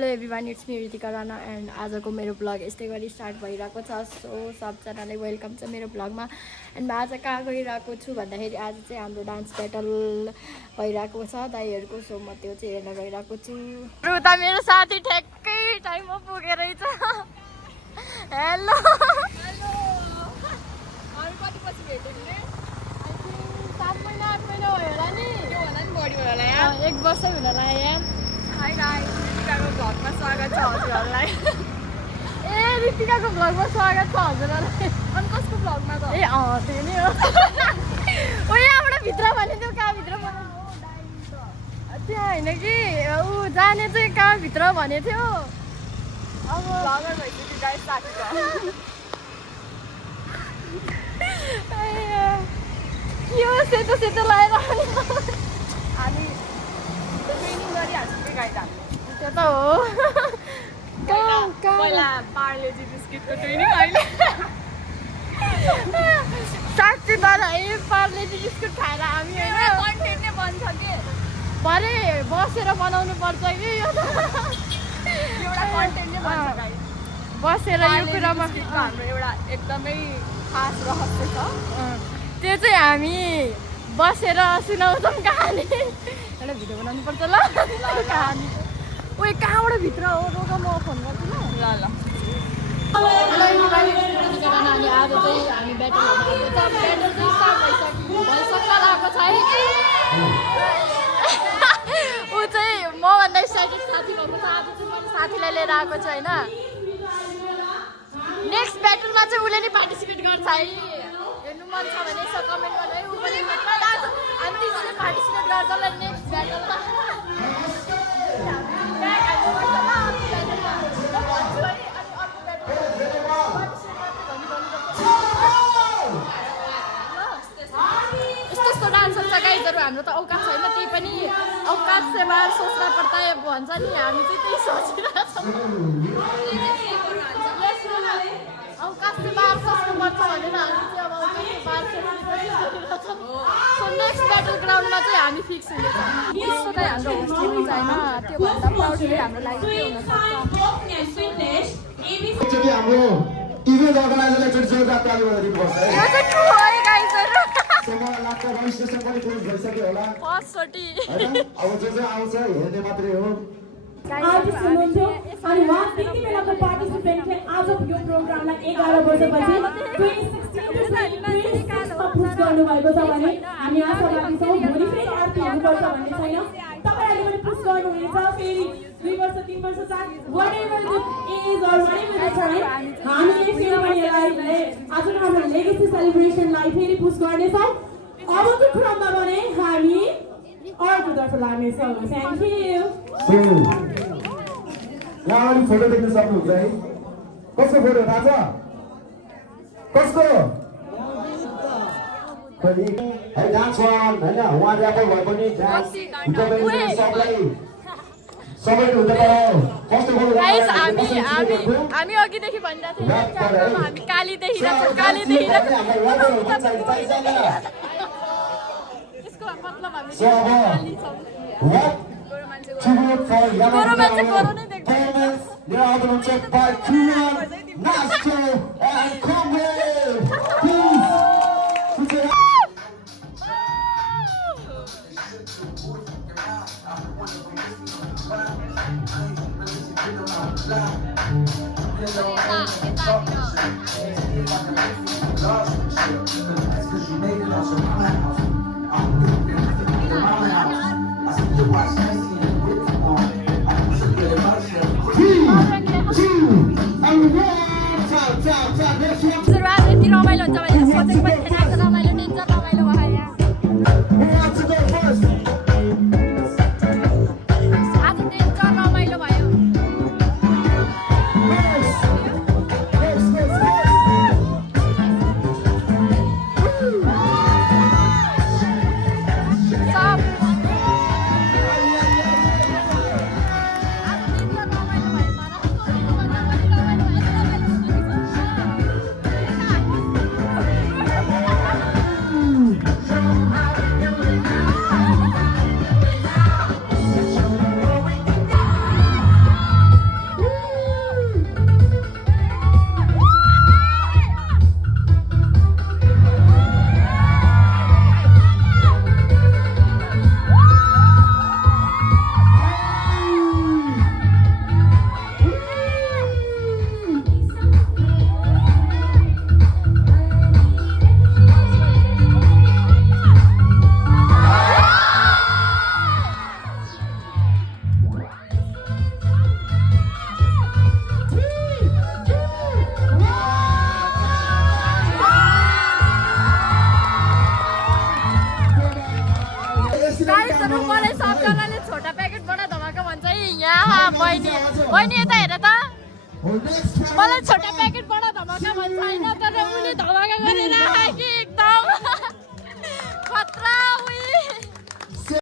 Hello everyone, it's me Ritika Rana and आजको मेरो blog यस्तै गरी स्टार्ट भइरहेको छ। सो सबजनालाई वेलकम छ मेरो ब्लगमा। एन्ड म आज कहाँ गइरहेको छु भन्दाखेरि आज चाहिँ हाम्रो डान्स ब्याटल भइरहेको छ दाइहरूको। सो म त्यो चाहिँ हेर्न गइरहेको छु। रुता मेरो साथी ठ्याक्कै टाइममा पुगेर रहेछ। हेलो हेलो, हामी कति पछि भेट्यौँ नि? 7 महिना 8 महिना भयो होला नि। त्यो होला नि, बढी भयो होला यार, 1 वर्ष हुन लाग्यो यार। हाई गाइस, रितिकाको भ्लगमा स्वागत छ हजुरहरूलाई। ए रितिकाको भ्लगमा स्वागत छ हजुरहरूलाई। अनि कसको भ्लगमा त? ए त्यो नि हो। ओ यहाँबाट भित्र भने त्यो कहाँ भित्र भने त्यहाँ होइन कि ऊ जाने चाहिँ कहाँ भित्र भनेको थियो। अब भ्लगर भइसक्यो गाइस साथी छ। के हो सेतो सेतो लगाएर अनि ट्रेनिङ गरिहाल्छु कि गाइड हामीले। त्यो त हो। पहिला पार्लेजी बिस्किटको ट्रेनिङ, अहिले साँच्ची तर है पार्लेजी बिस्कुट खाएर हामी होइन कन्टेन्ट नै बन्छ कि भरे बसेर बनाउनु पर्छ कि यो त एउटा कन्टेन्ट नै बन्छ गाइड। बसेर यो कुरामा हाम्रो एउटा एकदमै खास रहस्य छ। त्यो चाहिँ हामी बसेर सुनाउँछौँ कहानी। एउटा भिडियो बनाउनु पर्छ ल कहानी। उयो कहाँबाट भित्र हो? रोग म फोन गर्छु ल। ल ल अनि आज चाहिँ हामी ब्याटल हुँदैछ। ब्याटल चाहिँ स्टार्ट भइसक्न लागेको छ है। ऊ चाहिँ मभन्दा एक्साइटेड साथी भएको छ। आज चाहिँ मैले साथीलाई लिएर आएको छु होइन। नेक्स्ट ब्याटलमा चाहिँ उसले नि पार्टिसिपेट गर्छ है। हेर्नु मन छ भने यसो कमेन्ट गर्नु है। ऊ पनि हामी तिनजना पार्टिसिपेट गर्छ ल नेक्स्ट ब्याटलमा। यस्तो डान्सर छ गाइजहरू। हाम्रो त औकात छैन, त्यही पनि औकात से बाहर सोच्न पर्दा भन्छ नि। हामी चाहिँ त्यही सोचिरहेको छौँ। औकात से बाहर सोच्नुपर्छ भनेर हामी चाहिँ अब औकात से बाहर सोच्ने कोसिस गरिरहेको छौँ। सो नेक्स्ट ब्याटल ग्राउन्डमा चाहिँ हामी फिक्स हुनेछौँ। यस्तो चाहिँ हाम्रो होस्ट हुनु छैन, त्योभन्दा प्राउडली हाम्रो लागि के हुनसक्छ। हाम्रो इभेन्ट अर्गनाइजरलाई एकचोटि जोरदार ताली बजाइदिनुपर्छ है। यो चाहिँ ट्रु है गाइजहरू। मलाई लाग्छ रजिस्ट्रेसन पनि क्लोज भइसक्यो होला फर्स्टचोटि हैन। अब जो आउँछ हेर्ने मात्रै हो। आर्टिस्ट हुनुहुन्थ्यो अनि उहाँ त्यति बेलाको पार्टिसिपेन्ट थिए। आज यो प्रोग्रामलाई 11 वर्षपछि 2016मा पुस गर्नुभएको छ भने हामी आशावादी छौँ भोलि फेरि आरती हुनुपर्छ भन्ने छैन। तपाईँहरूले पनि पुस गर्नुहुनेछ। फेरि 2 वर्ष 3 वर्ष 4 whatever the age or whatever the time हामीले फेरि पनि यसलाई आफ्नो हाम्रो लेगेसी सेलिब्रेसनलाई फेरि पुस गर्नेछौँ। अबको क्रममा भने हामी अर्कोतर्फ लाग्नेछौँ। Thank you. यहाँ अगाडि फोटो देख्न सक्नुहुन्छ है। कसको फोटो थाहा छ? कसको है? डान्स वान होइन, उहाँ ऱ्यापर भए पनि डान्स सबैले हुन्छ। तर कस्तो फोटो हामी अघिदेखि भनिरहेको थियौँ हामी काली देखिरहेको छौँ, काली देखिरहेको छौँ। त्यसको मतलब हामी काली छौँ। tribute for गोरो मान्छे गोरो नै देख्छ। यहाँ आउनुहुन्छ by Kuyan, Nasto and Comrade. Please. सुरुवात यति रमाइलो हुन्छ भनेर सोचेको पनि थिएन। आज रमाइलो डेन्जर रमाइलो भयो यहाँ। आज डेन्जर रमाइलो भयो। बहिनी यता हेर त मलाई छोटा प्याकेट